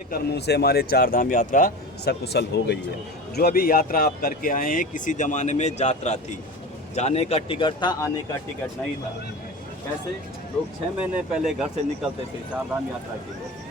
कर्मों से हमारे चार धाम यात्रा सकुशल हो गई है। जो अभी यात्रा आप करके आए हैं, किसी ज़माने में यात्रा थी, जाने का टिकट था, आने का टिकट नहीं था। कैसे लोग 6 महीने पहले घर से निकलते थे चार धाम यात्रा के लिए,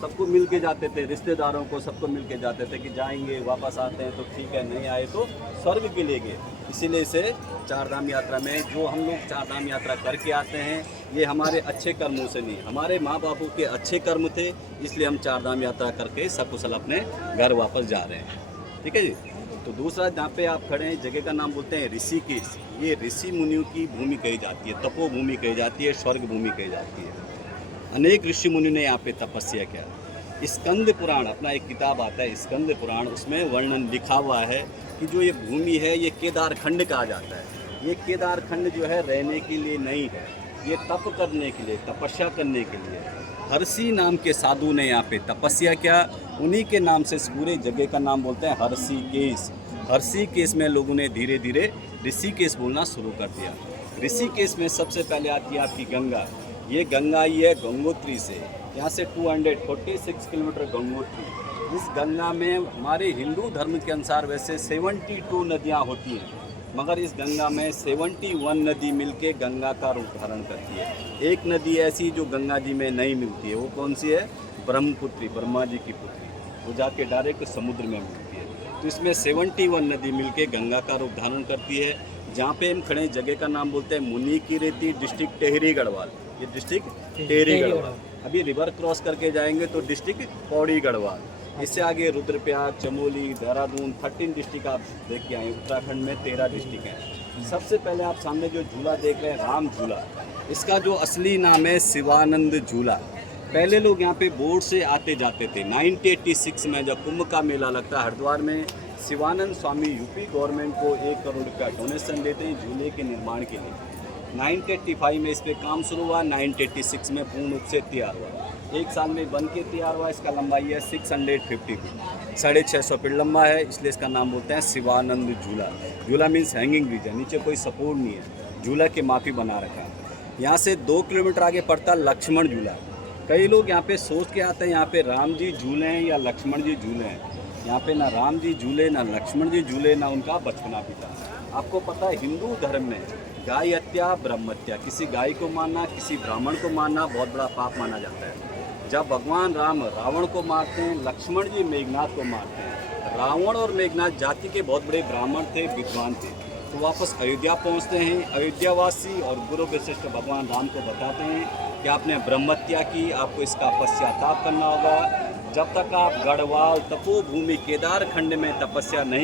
सबको मिल के जाते थे, रिश्तेदारों को सबको मिल के जाते थे कि जाएंगे वापस आते हैं तो ठीक है, नहीं आए तो स्वर्ग के लिए गए। इसीलिए इसे चार धाम यात्रा में जो हम लोग चार धाम यात्रा करके आते हैं, ये हमारे अच्छे कर्मों से नहीं, हमारे माँ बापों के अच्छे कर्म थे, इसलिए हम चार धाम यात्रा करके सकुशल अपने घर वापस जा रहे हैं। ठीक है जी। तो दूसरा जहाँ पे आप खड़े हैं, जगह का नाम बोलते हैं ऋषिकेश। ये ऋषि मुनियों की भूमि कही जाती है, तपोभूमि कही जाती है, स्वर्ग भूमि कही जाती है। अनेक ऋषि मुनि ने यहाँ पे तपस्या किया। स्कंद पुराण अपना एक किताब आता है, स्कंद पुराण, उसमें वर्णन लिखा हुआ है कि जो ये भूमि है ये केदार खंड कहा जाता है। ये केदार खंड जो है रहने के लिए नहीं है, ये तप करने के लिए, तपस्या करने के लिए हर्षि नाम के साधु ने यहाँ पे तपस्या किया। उन्हीं के नाम से इस पूरे जगह का नाम बोलते हैं हर्षिकेश। हर्षिकेश में लोगों ने धीरे धीरे ऋषिकेश बोलना शुरू कर दिया। ऋषिकेश में सबसे पहले आती है आपकी गंगा। ये गंगा आई है गंगोत्री से, यहाँ से 246 किलोमीटर गंगोत्री। इस गंगा में हमारे हिंदू धर्म के अनुसार वैसे 72 नदियाँ होती हैं, मगर इस गंगा में 71 नदी मिलके गंगा का रूप धारण करती है। एक नदी ऐसी जो गंगा जी में नहीं मिलती है, वो कौन सी है? ब्रह्मपुत्री, ब्रह्मा जी की पुत्री, वो जाके डायरेक्ट समुद्र में मिलती है। तो इसमें 71 नदी मिलके गंगा का रूप धारण करती है। जहाँ पे हम खड़े जगह का नाम बोलते हैं मुनि की रेती, डिस्ट्रिक्ट टेहरी गढ़वाल। ये डिस्ट्रिक्ट टेहरी गढ़वाल। अभी रिवर क्रॉस करके जाएंगे तो डिस्ट्रिक्ट पौड़ी गढ़वाल। इससे आगे रुद्रप्रयाग, चमोली, देहरादून 13 डिस्ट्रिक्ट आप देख के आए। उत्तराखंड में 13 डिस्ट्रिक्ट हैं। सबसे पहले आप सामने जो झूला देख रहे हैं, राम झूला, इसका जो असली नाम है शिवानंद झूला। पहले लोग यहाँ पे बोट से आते जाते थे। 1986 में जब कुंभ का मेला लगता है हरिद्वार में, शिवानंद स्वामी यूपी गवर्नमेंट को 1 करोड़ का डोनेशन देते हैं झूले के निर्माण के लिए। 1985 में इस पर काम शुरू हुआ, 1986 में पूर्ण रूप से तैयार हुआ। 1 साल में बन के तैयार हुआ। इसका लंबाई है 650 फीट, 650 फीट लंबा है, इसलिए इसका नाम बोलते हैं शिवानंद झूला। झूला मीन्स हैंगिंग ब्रिज है, नीचे कोई सपोर्ट नहीं है, झूला के माफी बना रखा है। यहाँ से 2 किलोमीटर आगे पड़ता लक्ष्मण झूला। कई लोग यहाँ पे सोच के आते हैं यहाँ पे राम जी झूले हैं या लक्ष्मण जी झूले हैं। यहाँ पे ना राम जी झूले, ना लक्ष्मण जी झूले, ना उनका बचपना बीता। आपको पता है हिंदू धर्म में गाय हत्या, ब्रह्म हत्या, किसी गाय को मारना, किसी ब्राह्मण को मारना बहुत बड़ा पाप माना जाता है। जब भगवान राम रावण को मारते हैं, लक्ष्मण जी मेघनाथ को मारते हैं। रावण और मेघनाथ जाति के बहुत बड़े ब्राह्मण थे, विद्वान थे। तो वापस अयोध्या पहुँचते हैं। अयोध्यावासी और गुरु वशिष्ठ भगवान राम को बताते हैं कि आपने ब्रह्म हत्या की, आपको इसका पश्चाताप करना होगा। जब तक आप गढ़वाल तपोभूमि केदार खंड में तपस्या नहीं